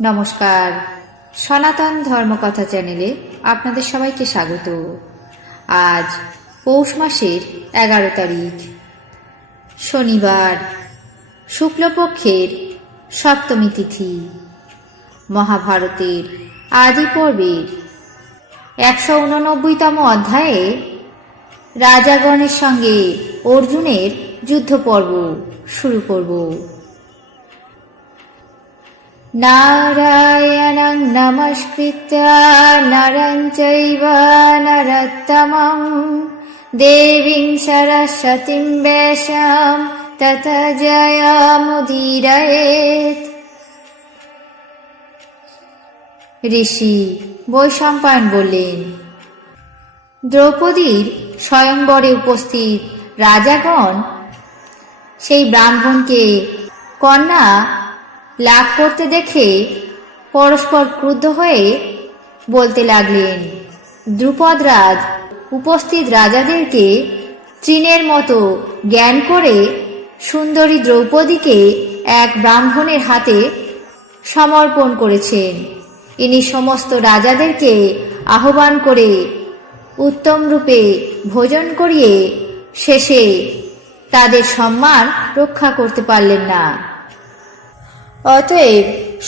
নমস্কার, সনাতন ধর্মকথা চ্যানেলে আপনাদের সবাইকে স্বাগত। আজ পৌষ মাসের 11 তারিখ, শনিবার, শুক্লপক্ষের সপ্তমী তিথি। মহাভারতের আদি পর্বের 189তম অধ্যায়ে রাজাগণের সঙ্গে অর্জুনের যুদ্ধ পর্ব শুরু করব। নারায়ণং নমস্কৃত্য নরং চৈব নরোত্তমং দেবীং সরস্বতীং ব্যাসং ততো জয়মুদীরয়েৎ। ঋষি বৈশম্পায়ন বললেন, দ্রৌপদীর স্বয়ংবরে উপস্থিত রাজাগণ সেই ব্রাহ্মণকে কন্যা লাভ করতে দেখে পরস্পর ক্রুদ্ধ হয়ে বলতে লাগলেন, দ্রুপদরাজ উপস্থিত রাজাদেরকে তৃণের মতো জ্ঞান করে সুন্দরী দ্রৌপদীকে এক ব্রাহ্মণের হাতে সমর্পণ করেছেন। ইনি সমস্ত রাজাদেরকে আহ্বান করে উত্তম রূপে ভোজন করিয়ে শেষে তাদের সম্মান রক্ষা করতে পারলেন না। অতএব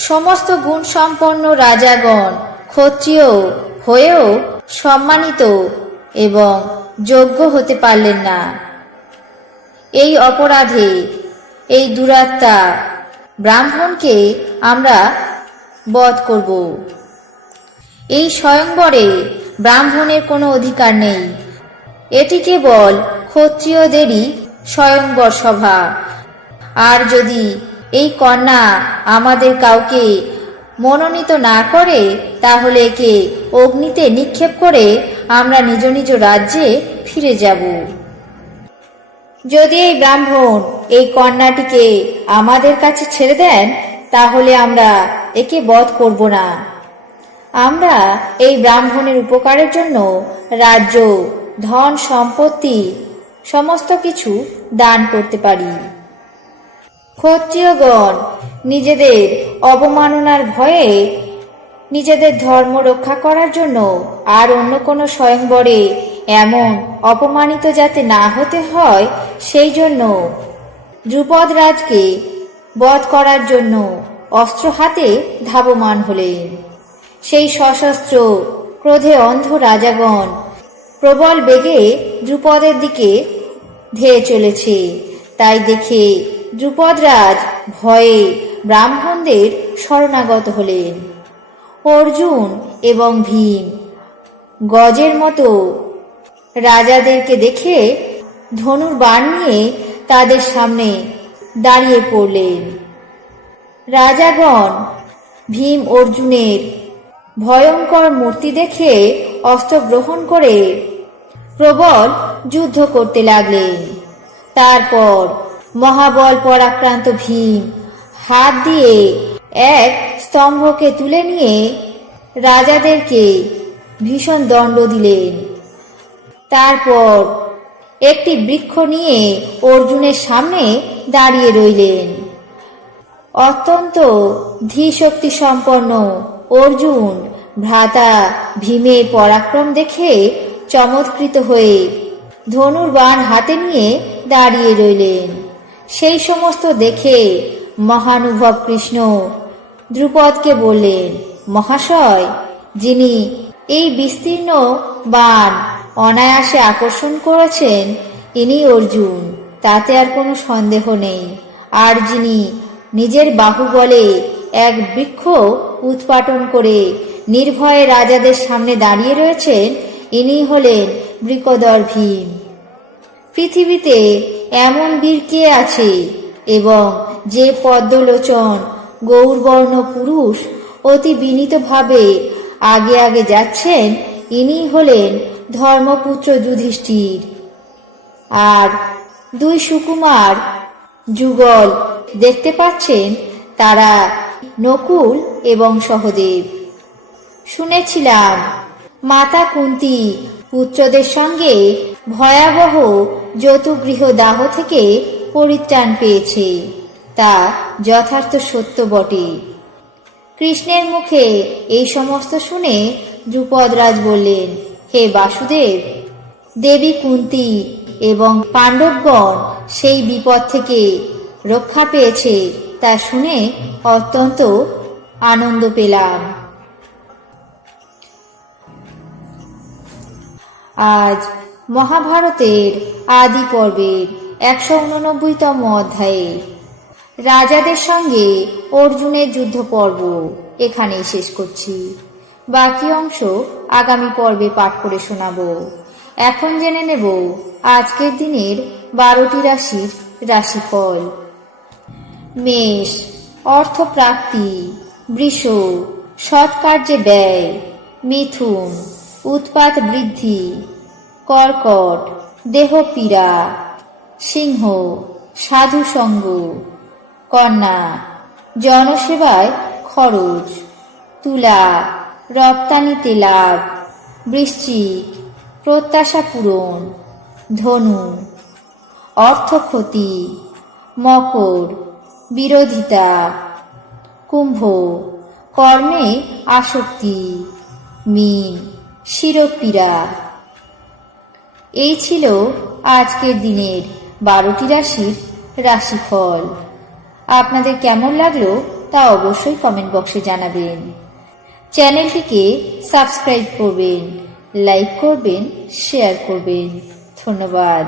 সমস্ত গুণ সম্পন্ন রাজাগণ ক্ষত্রিয় হয়েও সম্মানিত এবং যোগ্য হতে পারলেন না। এই অপরাধে এই দুরাত্মা ব্রাহ্মণকে আমরা বধ করব। এই স্বয়ংবরে ব্রাহ্মণের কোনো অধিকার নেই। এটি কেবল ক্ষত্রিয়দেরই স্বয়ংবর সভা। আর যদি এই কন্যা আমাদের কাউকে মনোনীত না করে, তাহলে একে অগ্নিতে নিক্ষেপ করে আমরা নিজ নিজ রাজ্যে ফিরে যাব। যদি এই ব্রাহ্মণ এই কন্যাটিকে আমাদের কাছে ছেড়ে দেন, তাহলে আমরা একে বধ করব না। আমরা এই ব্রাহ্মণের উপকারের জন্য রাজ্য, ধন সম্পত্তি সমস্ত কিছু দান করতে পারি। ক্ষত্রিয়গণ নিজেদের অবমাননার ভয়ে নিজেদের ধর্ম রক্ষা করার জন্য আর অন্য কোনো স্বয়ংবরে এমন অপমানিত যাতে না হতে হয়, সেই জন্য দ্রুপদরাজকে বধ করার জন্য অস্ত্র হাতে ধাবমান হলেন। সেই সশস্ত্র ক্রোধে অন্ধ রাজাগণ প্রবল বেগে দ্রুপদের দিকে ধেয়ে চলেছে। তাই দেখে দ্রুপদরাজ ভয়ে ব্রাহ্মণদের শরণাগত হলেন। অর্জুন এবং ভীম গজের মতো রাজাদেরকে দেখে ধনুর বাণ নিয়ে তাদের সামনে দাঁড়িয়ে পড়লেন। রাজাগণ ভীম অর্জুনের ভয়ঙ্কর মূর্তি দেখে অস্ত্র গ্রহণ করে প্রবল যুদ্ধ করতে লাগলেন। তারপর মহাবল পরাক্রান্ত ভীম হাত দিয়ে এক স্তম্ভকে তুলে নিয়ে রাজাদেরকে ভীষণ দণ্ড দিলেন। তারপর একটি বৃক্ষ নিয়ে অর্জুনের সামনে দাঁড়িয়ে রইলেন। অত্যন্ত ধীশক্তি সম্পন্ন অর্জুন ভ্রাতা ভীমের পরাক্রম দেখে চমৎকৃত হয়ে ধনুর বাণ হাতে নিয়ে দাঁড়িয়ে রইলেন। সেই সমস্ত দেখে মহানুভব কৃষ্ণ দ্রুপদকে বললেন, মহাশয়, যিনি এই বিস্তীর্ণ বাণ অনায়াসে আকর্ষণ করেছেন, ইনি অর্জুন, তাতে আর কোনো সন্দেহ নেই। আর যিনি নিজের বাহুবলে এক বৃক্ষ উৎপাটন করে নির্ভয়ে রাজাদের সামনে দাঁড়িয়ে রয়েছেন, ইনি হলেন বৃকোদর ভীম। পৃথিবীতে এমন বীর কে আছে এবং যে পদ্মলোচন গৌরবর্ণ পুরুষ অতি বিনীতভাবে আগে আগে যাচ্ছেন, ইনি হলেন ধর্মপুত্র যুধিষ্ঠির। আর দুই সুকুমার যুগল দেখতে পাচ্ছেন, তারা নকুল এবং সহদেব। শুনেছিলাম মাতা কুন্তী পুত্রদের সঙ্গে ভয়াবহ যতুগৃহ দাহ থেকে পরিত্রাণ পেয়েছে, তা যথার্থ সত্য বটে। কৃষ্ণের মুখে এই সমস্ত শুনে দ্রুপদরাজ বললেন, হে বাসুদেব, দেবী কুন্তী এবং পাণ্ডবগণ সেই বিপদ থেকে রক্ষা পেয়েছে তা শুনে অত্যন্ত আনন্দ পেলাম। আজ মহাভারতের আদি পর্বের 189তম অধ্যায়ে রাজাদের সঙ্গে অর্জুনের যুদ্ধ পর্ব এখানেই শেষ করছি। বাকি অংশ আগামী পর্বে পাঠ করে শোনাবো। এখন জেনে নেব আজকের দিনের 12টি রাশির রাশিফল। মেষ, অর্থপ্রাপ্তি। বৃষ, সৎ কার্যে ব্যয়। মিথুন, উৎপাত বৃদ্ধি। কর্কট, দেহ পীড়া। সিংহ, সাধু সঙ্গ। কন্যা, জনসেবায় খরচ। তুলা, রপ্তানিতে লাভ। বৃশ্চিক, প্রত্যাশা পূরণ। ধনু, অর্থ ক্ষতি। মকর, বিরোধিতা। কুম্ভ, কর্মে আসক্তি। মীন, শিরোপীড়া। এই ছিল আজকের দিনের 12টি রাশির রাশিফল। আপনাদের কেমন লাগলো তা অবশ্যই কমেন্ট বক্সে জানাবেন। চ্যানেলটিকে সাবস্ক্রাইব করবেন, লাইক করবেন, শেয়ার করবেন। ধন্যবাদ।